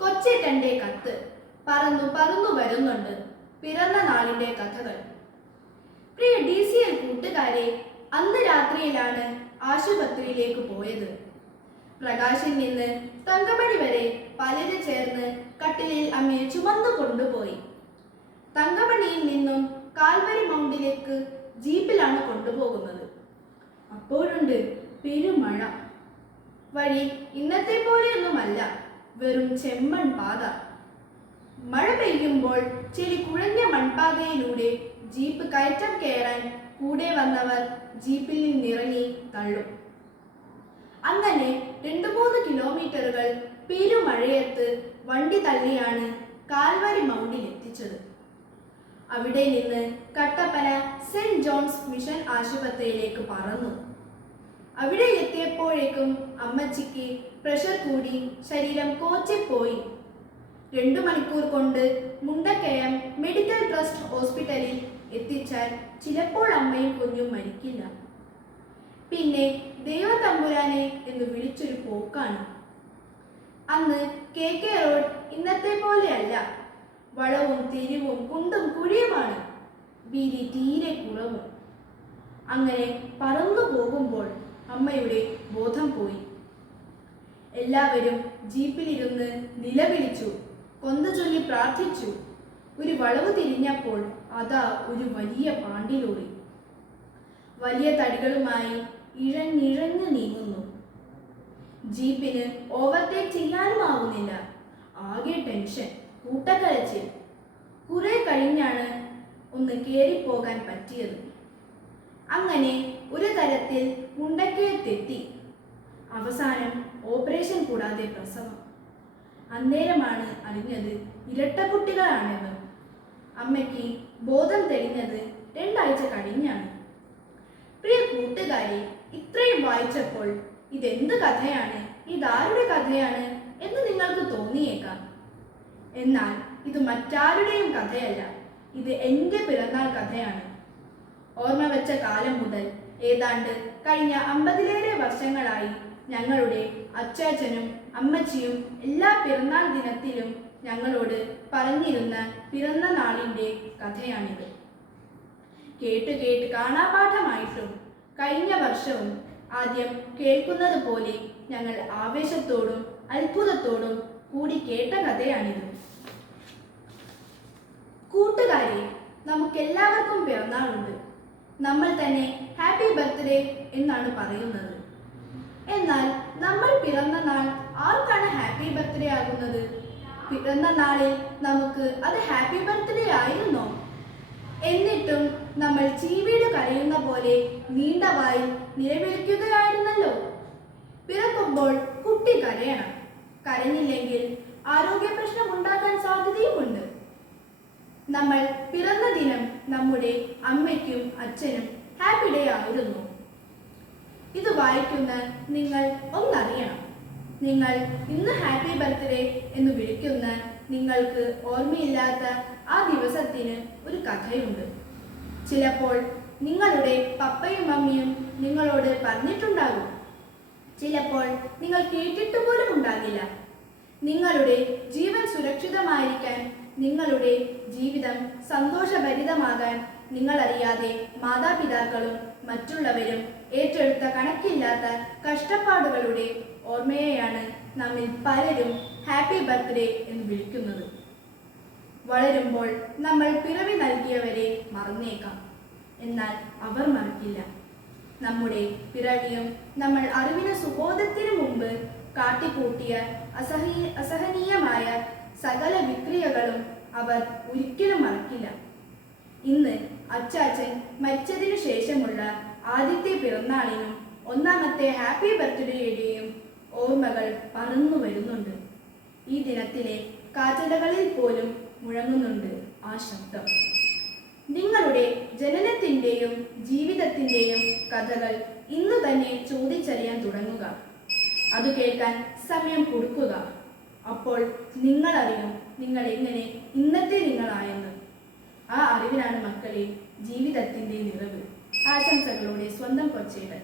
കൊച്ചേട്ടന്റെ കത്ത്. പറന്നു പറന്നു വരുന്നുണ്ട് പിറന്ന നാളിന്റെ കഥകൾ. പ്രിയ DCL കൂട്ടുകാരെ, അന്ന് രാത്രിയിലാണ് ആശുപത്രിയിലേക്ക് പോയത്. പ്രകാശിൽ നിന്ന് തങ്കമണി വരെ പലരും ചേർന്ന് കട്ടിലിൽ അമ്മയെ ചുമന്നു കൊണ്ടുപോയി. തങ്കമണിയിൽ നിന്നും കാൽവരി മൗണ്ടിലേക്ക് ജീപ്പിലാണ് കൊണ്ടുപോകുന്നത്. അപ്പോഴുണ്ട് പെരുമഴ. വഴി ഇന്നത്തെ പോലെയൊന്നുമല്ല, വെറും ചെമ്മൺ പാത. മഴ പെയ്യുമ്പോൾ ചെളി കുഴഞ്ഞ മൺപാതയിലൂടെ ജീപ്പ് കയറ്റം കയറാൻ കൂടെ വന്നവർ ജീപ്പിൽ നിന്നിറങ്ങി തള്ളും. അങ്ങനെ 2-3 കിലോമീറ്ററുകൾ പെരുമഴയത്ത് വണ്ടി തള്ളിയാണ് കാൽവരി മൗണ്ടിൽ എത്തിച്ചത്. അവിടെ നിന്ന് കട്ടപ്പന സെന്റ് ജോൺസ് മിഷൻ ആശുപത്രിയിലേക്ക് പറന്നു. അവിടെ എത്തിയപ്പോഴേക്കും അമ്മച്ചിക്ക് പ്രഷർ കൂടി ശരീരം കോച്ചിപ്പോയി. 2 മണിക്കൂർ കൊണ്ട് മുണ്ടക്കയം മെഡിക്കൽ ട്രസ്റ്റ് ഹോസ്പിറ്റലിൽ എത്തിച്ചാൽ ചിലപ്പോൾ അമ്മയും കുഞ്ഞും മരിക്കില്ല. പിന്നെ ദൈവത്തമ്പുരാനെ എന്ന് വിളിച്ചൊരു പോക്കാണ്. അന്ന് KK റോഡ് ഇന്നത്തെ പോലെയല്ല. വളവും തിരിവും കുണ്ടും കുഴിയുമാണ്. വീതി തീരെ കുറവും. അങ്ങനെ പറന്നു പോകുമ്പോൾ അമ്മയുടെ ബോധം പോയി. എല്ലാവരും ജീപ്പിലിരുന്ന് നിലവിളിച്ചു, കൊന്ത ചൊല്ലി പ്രാർത്ഥിച്ചു. ഒരു വളവ് തിരിഞ്ഞപ്പോൾ അതാ ഒരു വലിയ പാണ്ടിലോറി വലിയ തടികളുമായി ഇഴഞ്ഞിഴഞ്ഞു നീങ്ങുന്നു. ജീപ്പിന് ഓവർടേക്ക് ചെയ്യാനും ആവുന്നില്ല. ആകെ ടെൻഷൻ, കൂട്ടക്കരച്ചിൽ. കുറെ കഴിഞ്ഞാണ് ഒന്ന് കയറിപ്പോകാൻ പറ്റിയത്. അങ്ങനെ ഒരു തരത്തിൽ മുണ്ടക്കയത്തെത്തി. അവസാനം ഓപ്പറേഷൻ കൂടാതെ പ്രസവം. അന്നേരമാണ് അറിഞ്ഞത് ഇരട്ടക്കുട്ടികളാണെന്ന്. അമ്മയ്ക്ക് ബോധം തെളിഞ്ഞത് 2 ആഴ്ച കഴിഞ്ഞാണ്. പ്രിയ കൂട്ടുകാരെ, ഇത്രയും വായിച്ചപ്പോൾ ഇതെന്ത് കഥയാണ്, ഇതാരുടെ കഥയാണ് എന്ന് നിങ്ങൾക്ക് തോന്നിയേക്കാം. എന്നാൽ ഇത് മറ്റാരുടെയും കഥയല്ല, ഇത് എൻ്റെ പിറന്നാൾ കഥയാണ്. ഓർമ്മ വെച്ച കാലം മുതൽ ഏതാണ്ട് കഴിഞ്ഞ 50-ലേറെ വർഷങ്ങളായി ഞങ്ങളുടെ അച്ചാച്ചനും അമ്മച്ചിയും എല്ലാ പിറന്നാൾ ദിനത്തിലും ഞങ്ങളോട് പറഞ്ഞിരുന്ന പിറന്ന നാളിൻ്റെ കഥയാണിത്. കേട്ട് കേട്ട് കാണാപാഠമായിട്ടും കഴിഞ്ഞ വർഷവും ആദ്യം കേൾക്കുന്നത് പോലെ ഞങ്ങൾ ആവേശത്തോടും അത്ഭുതത്തോടും കൂടി കേട്ട കഥയാണിത്. കൂട്ടുകാരെ, നമുക്കെല്ലാവർക്കും പിറന്നാളുണ്ട്. നമ്മൾ തന്നെ ഹാപ്പി ബർത്ത്ഡേ എന്നാണ് പറയുന്നത്. എന്നാൽ നമ്മൾ പിറന്ന നാൾ ആർക്കാണ് ഹാപ്പി ബർത്ത്ഡേ ആകുന്നത്? പിറന്ന നാളിൽ നമുക്ക് അത് ഹാപ്പി ബർത്ത്ഡേ ആയിരുന്നോ? എന്നിട്ടും നമ്മൾ ചീവീട് കരയുന്ന പോലെ നീണ്ട വായിൽ നിലവിളിക്കുകയായിരുന്നല്ലോ. പിറക്കുമ്പോൾ കുട്ടി കരയണം. കരഞ്ഞില്ലെങ്കിൽ ആരോഗ്യ പ്രശ്നം ഉണ്ടാക്കാൻ സാധ്യതയുമുണ്ട്. നമ്മൾ പിറന്ന ദിനം നമ്മുടെ അമ്മയ്ക്കും അച്ഛനും ഹാപ്പി ഡേ ആയിരുന്നു. ഇത് വായിക്കുന്ന നിങ്ങൾ ഒന്നറിയണം. നിങ്ങൾ ഇന്ന് ഹാപ്പി ബർത്ത്ഡേ എന്ന് വിളിക്കുന്ന നിങ്ങൾക്ക് ഓർമ്മയില്ലാത്ത ആ ദിവസത്തിന് ഒരു കഥയുണ്ട്. ചിലപ്പോൾ നിങ്ങളുടെ പപ്പയും മമ്മിയും നിങ്ങളോട് പറഞ്ഞിട്ടുണ്ടാകും. ചിലപ്പോൾ നിങ്ങൾ കേട്ടിട്ട് പോലും ഉണ്ടാകില്ല. നിങ്ങളുടെ ജീവൻ സുരക്ഷിതമായിരിക്കാൻ, നിങ്ങളുടെ ജീവിതം സന്തോഷഭരിതമാകാൻ നിങ്ങളറിയാതെ മാതാപിതാക്കളും മറ്റുള്ളവരും ഏറ്റെടുത്ത കണക്കില്ലാത്ത കഷ്ടപ്പാടുകളുടെ ഓർമ്മയെയാണ് നമ്മിൽ പലരും ഹാപ്പി ബർത്ത്ഡേ എന്ന് വിളിക്കുന്നത്. വളരുമ്പോൾ നമ്മൾ പിറവി നൽകിയവരെ മറന്നേക്കാം, എന്നാൽ അവർ മറക്കില്ല. നമ്മുടെ പിറവിയും നമ്മൾ അറിവിന് സുബോധത്തിനു മുമ്പ് കാട്ടിക്കൂട്ടിയ അസഹനീയമായ സകല വിക്രിയകളും അവർ ഒരിക്കലും മറക്കില്ല. ഇന്ന് അച്ചാച്ചൻ മരിച്ചതിനു ശേഷമുള്ള ആദ്യത്തെ പിറന്നാളിനും 1ാമത്തെ ഹാപ്പി ബർത്ത്ഡേയുടെയും ഓർമ്മകൾ പറന്നു വരുന്നുണ്ട്. ഈ ദിനത്തിലെ കാറ്റലകളിൽ പോലും മുഴങ്ങുന്നുണ്ട് ആ ശബ്ദം. നിങ്ങളുടെ ജനനത്തിൻ്റെയും ജീവിതത്തിൻ്റെയും കഥകൾ ഇന്ന് തന്നെ ചോദിച്ചറിയാൻ തുടങ്ങുക. അത് കേൾക്കാൻ സമയം കൊടുക്കുക. അപ്പോൾ നിങ്ങളറിയും നിങ്ങൾ എങ്ങനെ ഇന്നത്തെ നിങ്ങളായെന്ന്. ആ അറിവിനാണ് മക്കളെ ജീവിതത്തിൻ്റെ നിറവ്. ആശംസകളോടെ സ്വന്തം കൊച്ചേട്ടൻ.